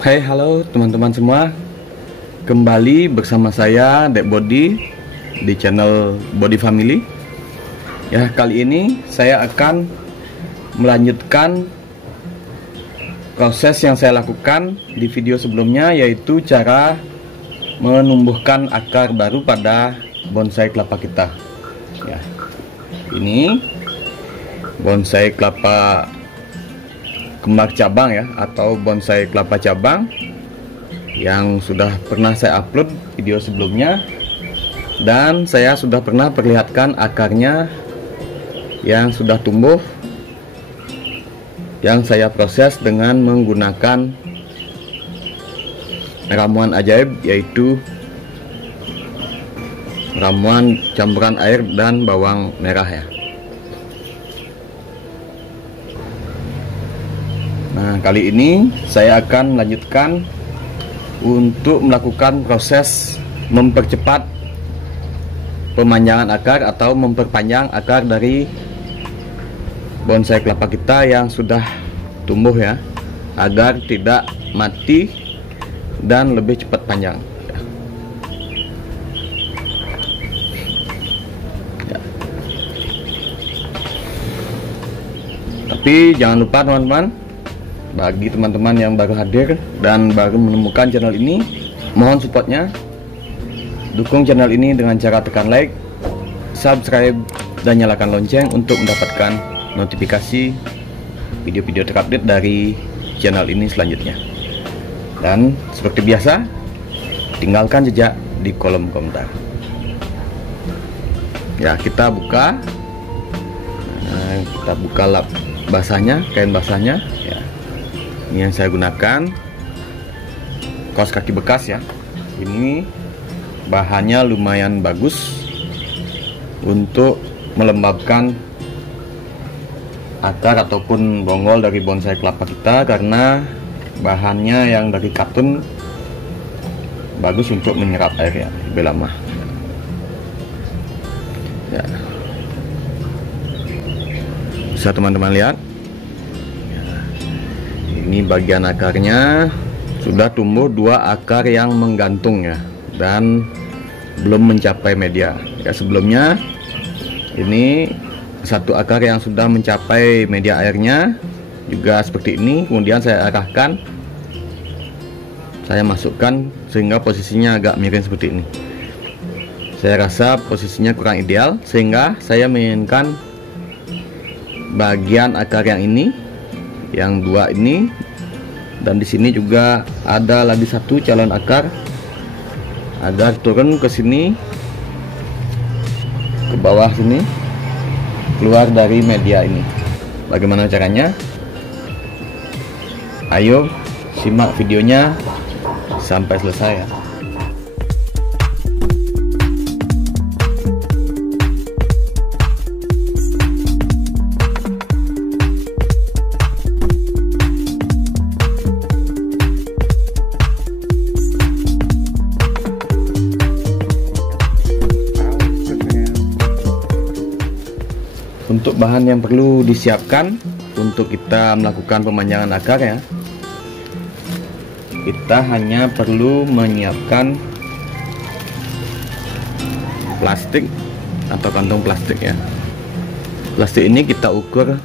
Hai, halo teman-teman semua. Kembali bersama saya Dek Body di channel Body Family. Ya, kali ini saya akan melanjutkan proses yang saya lakukan di video sebelumnya, yaitu cara menumbuhkan akar baru pada bonsai kelapa kita. Ya, ini bonsai kelapa kembar cabang ya, atau bonsai kelapa cabang yang sudah pernah saya upload video sebelumnya, dan saya sudah pernah perlihatkan akarnya yang sudah tumbuh, yang saya proses dengan menggunakan ramuan ajaib, yaitu ramuan campuran air dan bawang merah ya. Nah, kali ini saya akan melanjutkan untuk melakukan proses mempercepat pemanjangan akar atau memperpanjang akar dari bonsai kelapa kita yang sudah tumbuh ya, agar tidak mati dan lebih cepat panjang ya. Tapi jangan lupa teman-teman, bagi teman-teman yang baru hadir dan baru menemukan channel ini, mohon supportnya. Dukung channel ini dengan cara tekan like, subscribe, dan nyalakan lonceng untuk mendapatkan notifikasi video-video terupdate dari channel ini selanjutnya. Dan seperti biasa, tinggalkan jejak di kolom komentar. Ya, kita buka. Nah, kita buka lap basahnya, kain basahnya ya. Ini yang saya gunakan, kaos kaki bekas ya. Ini bahannya lumayan bagus untuk melembabkan akar ataupun bonggol dari bonsai kelapa kita, karena bahannya yang dari katun bagus untuk menyerap air ya, lebih lama ya. Bisa teman-teman lihat, ini bagian akarnya sudah tumbuh, dua akar yang menggantung ya, dan belum mencapai media ya. Sebelumnya ini satu akar yang sudah mencapai media airnya juga seperti ini, kemudian saya arahkan, saya masukkan sehingga posisinya agak miring seperti ini. Saya rasa posisinya kurang ideal, sehingga saya menginginkan bagian akar yang ini, yang dua ini, dan di sini juga ada lagi satu calon akar, agar turun ke sini, ke bawah sini, keluar dari media ini. Bagaimana caranya? Ayo simak videonya sampai selesai ya. Untuk bahan yang perlu disiapkan untuk kita melakukan pemanjangan akar ya, kita hanya perlu menyiapkan plastik atau kantong plastik ya. Plastik ini kita ukur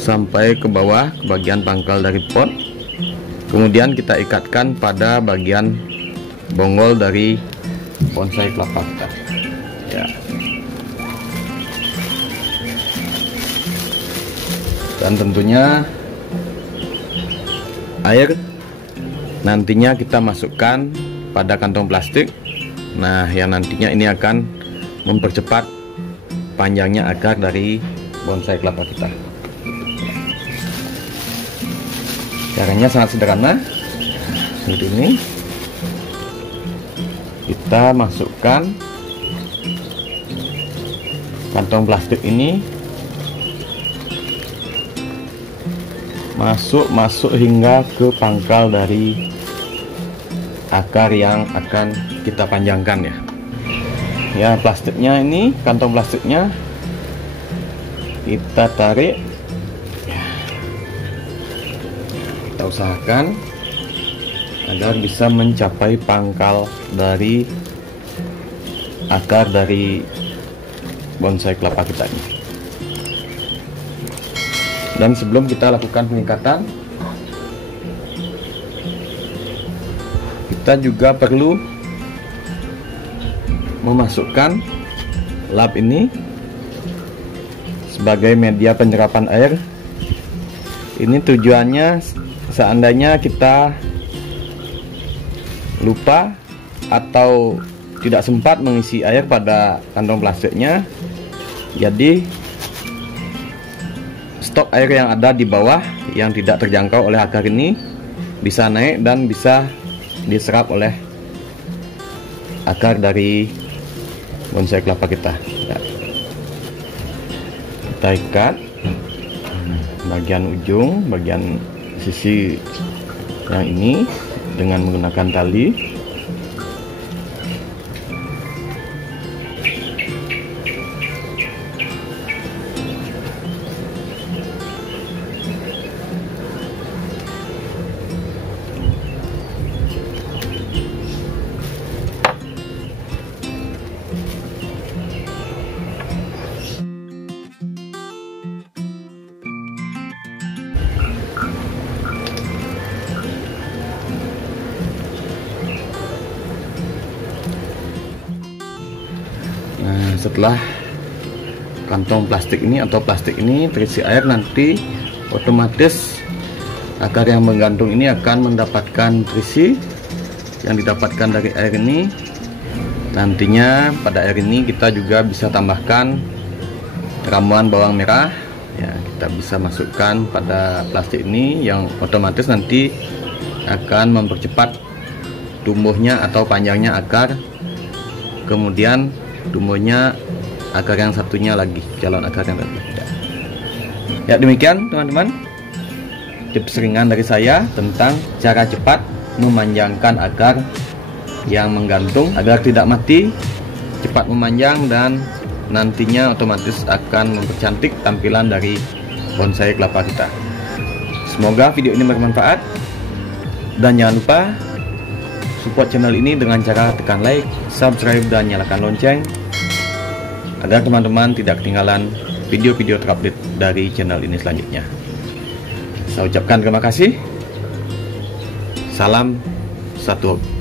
sampai ke bawah, ke bagian pangkal dari pot, kemudian kita ikatkan pada bagian bonggol dari bonsai kelapa kita ya. Dan tentunya air nantinya kita masukkan pada kantong plastik. Nah, yang nantinya ini akan mempercepat panjangnya akar dari bonsai kelapa kita. Caranya sangat sederhana, seperti ini. Kita masukkan kantong plastik ini, masuk hingga ke pangkal dari akar yang akan kita panjangkan ya. Ya, plastiknya ini, kantong plastiknya kita tarik kita usahakan agar bisa mencapai pangkal dari akar dari bonsai kelapa kita ini. Dan sebelum kita lakukan pengikatan, kita juga perlu memasukkan lap ini sebagai media penyerapan air. Ini tujuannya seandainya kita lupa atau tidak sempat mengisi air pada kantong plastiknya, jadi stok air yang ada di bawah yang tidak terjangkau oleh akar ini bisa naik dan bisa diserap oleh akar dari bonsai kelapa kita. Kita ikat bagian ujung, bagian sisi yang ini dengan menggunakan tali. Nah, setelah kantong plastik ini atau plastik ini terisi air, nanti otomatis akar yang menggantung ini akan mendapatkan nutrisi yang didapatkan dari air ini. Nantinya pada air ini kita juga bisa tambahkan ramuan bawang merah ya, kita bisa masukkan pada plastik ini yang otomatis nanti akan mempercepat tumbuhnya atau panjangnya akar, kemudian tumbuhnya akar yang satunya lagi, calon akar yang tadi. Ya, demikian teman-teman tips ringan dari saya tentang cara cepat memanjangkan akar yang menggantung agar tidak mati, cepat memanjang, dan nantinya otomatis akan mempercantik tampilan dari bonsai kelapa kita. Semoga video ini bermanfaat, dan jangan lupa support channel ini dengan cara tekan like, subscribe, dan nyalakan lonceng agar teman-teman tidak ketinggalan video-video terupdate dari channel ini selanjutnya. Saya ucapkan terima kasih. Salam satu hobi.